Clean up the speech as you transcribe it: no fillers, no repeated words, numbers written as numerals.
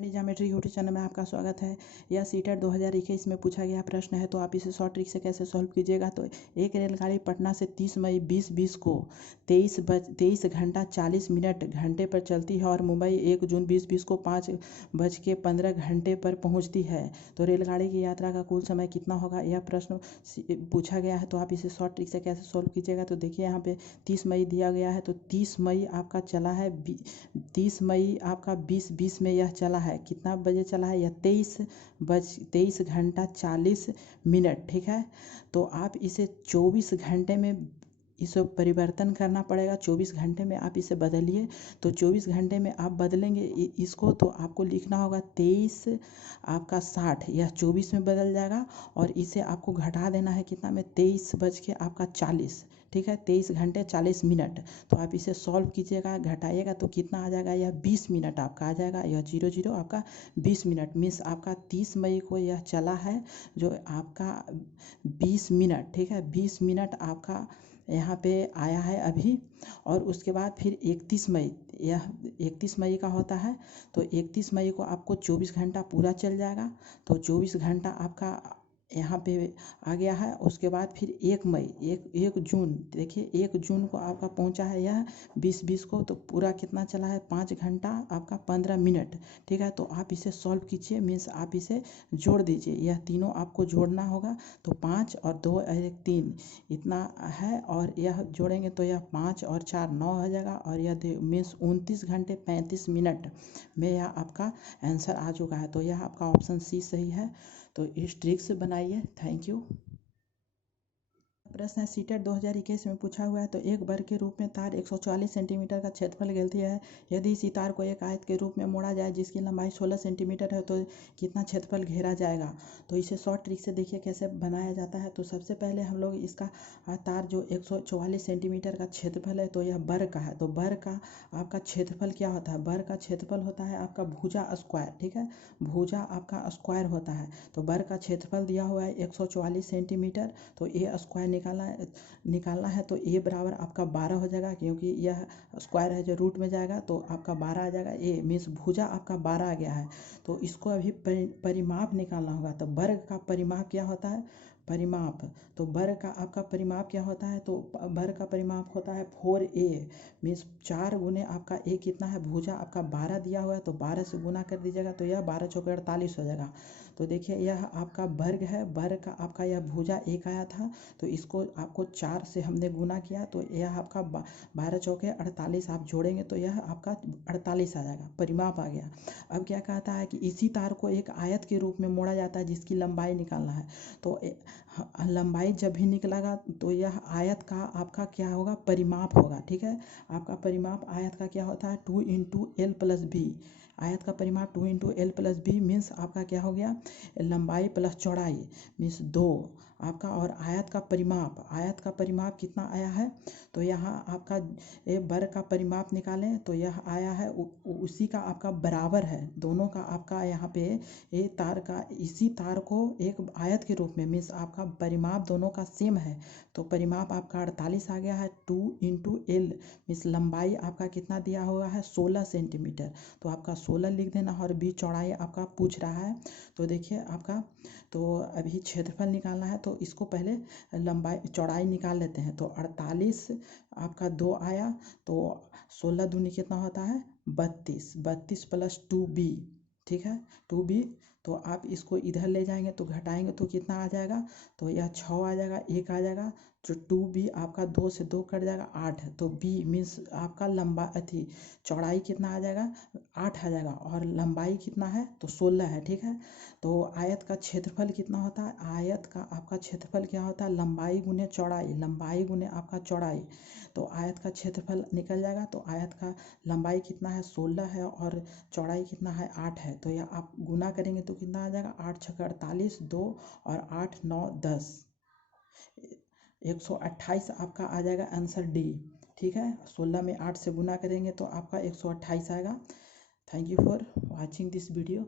And geometry YouTube channel में आपका स्वागत है। यह सीटेट 2021 में पूछा गया प्रश्न है, तो आप इसे शॉर्ट ट्रिक से कैसे सॉल्व कीजिएगा। तो एक रेलगाड़ी पटना से 30 मई 2020 को 23 घंटा 40 मिनट घंटे पर चलती है और मुंबई 1 जून 2020 को 5:15 पर पहुंचती है। तो रेलगाड़ी की यात्रा का कुल समय कितना होगा, यह प्रश्न पूछा गया है। तो आप इसे शॉर्ट ट्रिक से कैसे सॉल्व कीजिएगा। तो देखिए यहाँ पे 30 मई दिया गया है, तो 30 मई आपका चला है 30 मई आपका 2020 में यह चला है। कितना बजे चला है, यह 23 घंटा 40 मिनट। ठीक है, तो आप इसे 24 घंटे में इसे परिवर्तन करना पड़ेगा। 24 घंटे में आप इसे बदलिए। तो 24 घंटे में आप बदलेंगे इसको, तो आपको लिखना होगा 23 आपका 60, यह 24 में बदल जाएगा। और इसे आपको घटा देना है कितना में, 23 बज के आपका 40। ठीक है, 23 घंटे 40 मिनट। तो आप इसे सॉल्व कीजिएगा, घटाइएगा तो कितना आ जाएगा, यह 20 मिनट आपका आ जाएगा। यह 00 आपका 20 मिनट मीन्स आपका 30 मई को यह चला है जो आपका 20 मिनट। ठीक है, 20 मिनट आपका यहाँ पे आया है अभी। और उसके बाद फिर 31 मई, यह 31 मई का होता है। तो 31 मई को आपको 24 घंटा पूरा चल जाएगा। तो 24 घंटा आपका यहाँ पे आ गया है। उसके बाद फिर 1 जून, देखिए 1 जून को आपका पहुँचा है यह 2020 को। तो पूरा कितना चला है, 5 घंटा आपका 15 मिनट। ठीक है, तो आप इसे सॉल्व कीजिए मीन्स आप इसे जोड़ दीजिए। यह तीनों आपको जोड़ना होगा। तो 5 और 2 और 1 3 इतना है, और यह जोड़ेंगे तो यह 5 और 4 9 हो जाएगा। और यह मीन्स 29 घंटे 35 मिनट में यह आपका आंसर आ चुका है। तो यह आपका ऑप्शन सी सही है। तो इस ट्रिक से बनाइए। Thank you. प्रश्न है सीटेट 2021 में पूछा हुआ है। तो एक वर्ग के रूप में तार 140 सेंटीमीटर का क्षेत्रफल घेरती है। यदि इसी तार को एक आयत के रूप में मोड़ा जाए जिसकी लंबाई 16 सेंटीमीटर है, तो कितना क्षेत्रफल घेरा जाएगा। तो इसे शॉर्ट ट्रिक से देखिए कैसे बनाया जाता है। तो सबसे पहले हम लोग इसका तार जो 144 सेंटीमीटर का क्षेत्रफल है, तो यह वर्ग का है। तो वर्ग का आपका क्षेत्रफल क्या होता है, वर्ग का क्षेत्रफल होता है आपका भुजा स्क्वायर। ठीक है, भुजा आपका स्क्वायर होता है। तो वर्ग का क्षेत्रफल दिया हुआ है 144 सेंटीमीटर। तो ए स्क्वायर निकालना है। तो ए बराबर आपका 12 हो जाएगा, क्योंकि यह स्क्वायर है जो रूट में जाएगा। तो आपका 12 आ जाएगा। ए मीन्स भुजा आपका 12 आ गया है। तो इसको अभी परिमाप निकालना होगा। तो वर्ग का परिमाप क्या होता है, परिमाप। तो वर्ग का आपका परिमाप क्या होता है, तो वर्ग का परिमाप होता है 4a मीन्स 4 गुने आपका ए कितना है, भुजा आपका 12 दिया हुआ है। तो 12 से गुना कर दीजिएगा, तो यह 12 चौके 48 हो जाएगा। तो देखिए यह आपका वर्ग है, वर्ग का आपका यह भुजा 1 आया था। तो इसको आपको 4 से हमने गुना किया, तो यह आपका 12 चौके 48 आप जोड़ेंगे तो यह आपका 48 आ जाएगा, परिमाप आ गया। अब क्या कहता है कि इसी तार को एक आयत के रूप में मोड़ा जाता है जिसकी लंबाई निकालना है। तो लंबाई जब भी निकलेगा तो यह आयत का आपका क्या होगा, परिमाप होगा। ठीक है, आपका परिमाप आयत का क्या होता है, 2 × L+B। आयत का परिमाप 2 × L+B मीन्स आपका क्या हो गया, लंबाई प्लस चौड़ाई मीन्स 2 आपका। और आयत का परिमाप कितना आया है, तो यहाँ आपका वर्ग का परिमाप निकालें तो यह आया है उसी का आपका बराबर है। दोनों का आपका यहाँ पे तार का, इसी तार को एक आयत के रूप में मीन्स आपका परिमाप दोनों का सेम है। तो परिमाप आपका 48 आ गया है। 2 × L मीन्स लंबाई आपका कितना दिया हुआ है, 16 सेंटीमीटर। तो आपका 16 लिख देना। और बी चौड़ाई आपका पूछ रहा है। तो देखिए आपका, तो अभी क्षेत्रफल निकालना है। तो इसको पहले लंबाई चौड़ाई निकाल लेते हैं। तो 48 आपका 2 आया। तो 16 दूनी कितना होता है, 32 + 2b। ठीक है, 2b। तो आप इसको इधर ले जाएंगे तो घटाएंगे तो कितना आ जाएगा, तो यह 6 आ जाएगा, 1 आ जाएगा। जो 2b आपका 2 से 2 कट जाएगा, 8। तो b मीन्स आपका लंबा चौड़ाई कितना आ जाएगा, 8 आ जाएगा। और लंबाई कितना है, तो 16 है। ठीक है, तो आयत का क्षेत्रफल कितना होता है, आयत का आपका क्षेत्रफल क्या होता है, लंबाई गुने चौड़ाई, लंबाई गुने आपका चौड़ाई। तो आयत का क्षेत्रफल निकल जाएगा। तो आयत का लंबाई कितना है, 16 है, और चौड़ाई कितना है, 8 है। तो यह आप गुना करेंगे तो कितना आ जाएगा, 8 × 6 = 48, 2 और 8 9 10, 128 आपका आ जाएगा आंसर डी। ठीक है, 16 में 8 से गुना करेंगे तो आपका 128 आएगा। Thank you for watching this video.